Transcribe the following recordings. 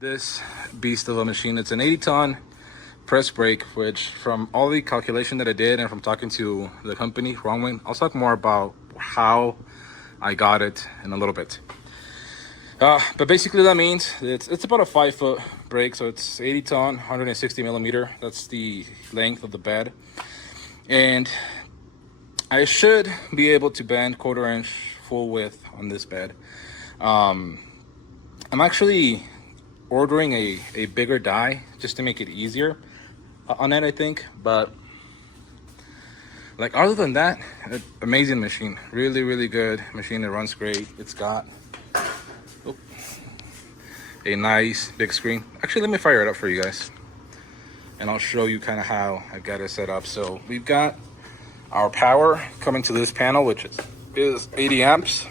this beast of a machine. It's an 80-ton press brake, which from all the calculation that I did and from talking to the company, RONGWIN, I'll talk more about how I got it in a little bit. But basically that means it's about a 5-foot brake, so it's 80 ton, 160 millimeter. That's the length of the bed. And I should be able to bend 1/4 inch full width on this bed. I'm actually ordering a bigger die just to make it easier on it, I think. But like, other than that, amazing machine. Really good machine. It runs great. It's got a nice big screen. Actually, let me fire it up for you guys and I'll show you kind of how I got it set up. So we've got our power coming to this panel, which is 80 amps.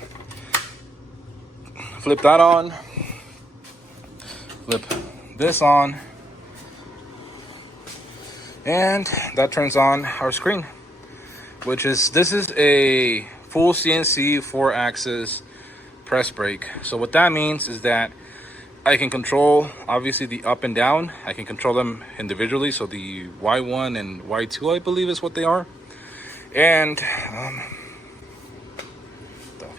Flip that on, flip this on, and that turns on our screen, this is a full CNC 4-axis press brake. So what that means is that I can control, obviously, the up and down. I can control them individually. So the Y1 and Y2, I believe, is what they are. And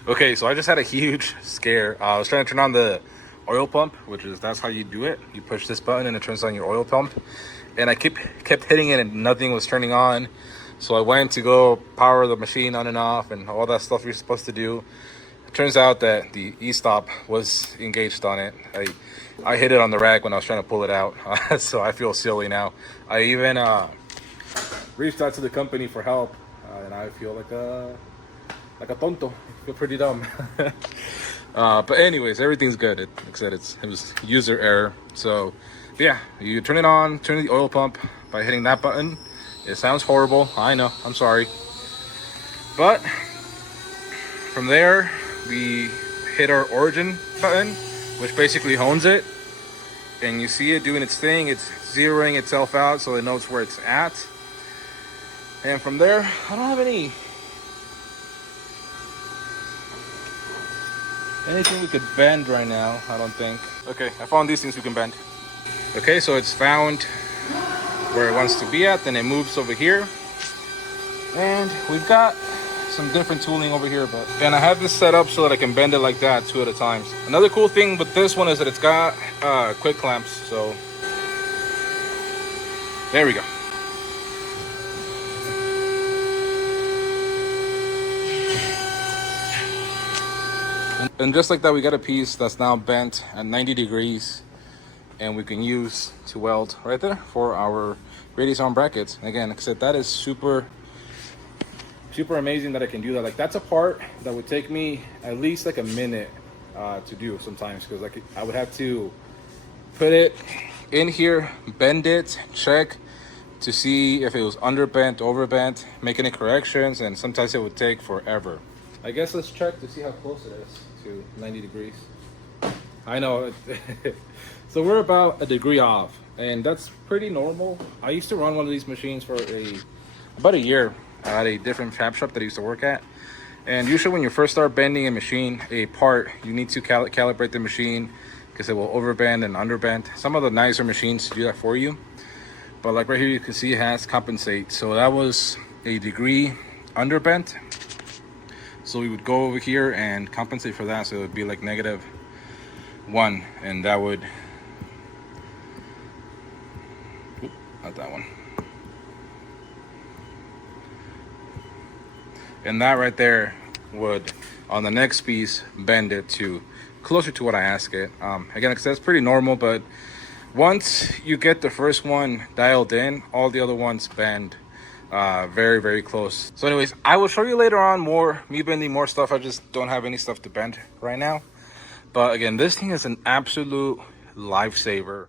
okay, so I just had a huge scare. I was trying to turn on the oil pump, that's how you do it. You push this button and it turns on your oil pump. And I kept hitting it and nothing was turning on. So I went to go power the machine on and off and all that stuff you're supposed to do. It turns out that the e-stop was engaged on it. I hit it on the rack when I was trying to pull it out. So I feel silly now. I even reached out to the company for help, and I feel like a tonto. I feel pretty dumb. But anyways, everything's good. Like I said, it was user error. So yeah, you turn it on, turn the oil pump by hitting that button. It sounds horrible, I know, I'm sorry. But from there, we hit our origin button, which basically hones it. And you see it doing its thing. It's zeroing itself out so it knows where it's at. And from there, I don't have anything we could bend right now, I don't think. Okay, I found these things we can bend. Okay, so it's found where it wants to be at, then it moves over here. And we've got some different tooling over here, and I have this set up so that I can bend it like that 2 at a time. Another cool thing with this one is that it's got quick clamps, so there we go. And just like that, we got a piece that's now bent at 90 degrees and we can use to weld right there for our radius arm brackets. Again, like I said, that is super amazing that I can do that. Like, that's a part that would take me at least like a minute to do sometimes, because like I would have to put it in here, bend it, check to see if it was underbent, overbent, make any corrections, and sometimes it would take forever. I guess let's check to see how close it is to 90 degrees. I know. So we're about a degree off, and that's pretty normal. I used to run one of these machines for about a year at a different fab shop that I used to work at. And usually when you first start bending a part, you need to calibrate the machine because it will overbend and underbend. Some of the nicer machines do that for you, but like right here, you can see it has compensate. So that was a degree underbent. So we would go over here and compensate for that. So it would be like -1, and that would, not that one. And that right there would, on the next piece, bend it to closer to what I ask it. Again, because that's pretty normal, but once you get the first one dialed in, all the other ones bend very close. So anyways, I will show you later on me bending more stuff. I just don't have any stuff to bend right now. But again, this thing is an absolute lifesaver.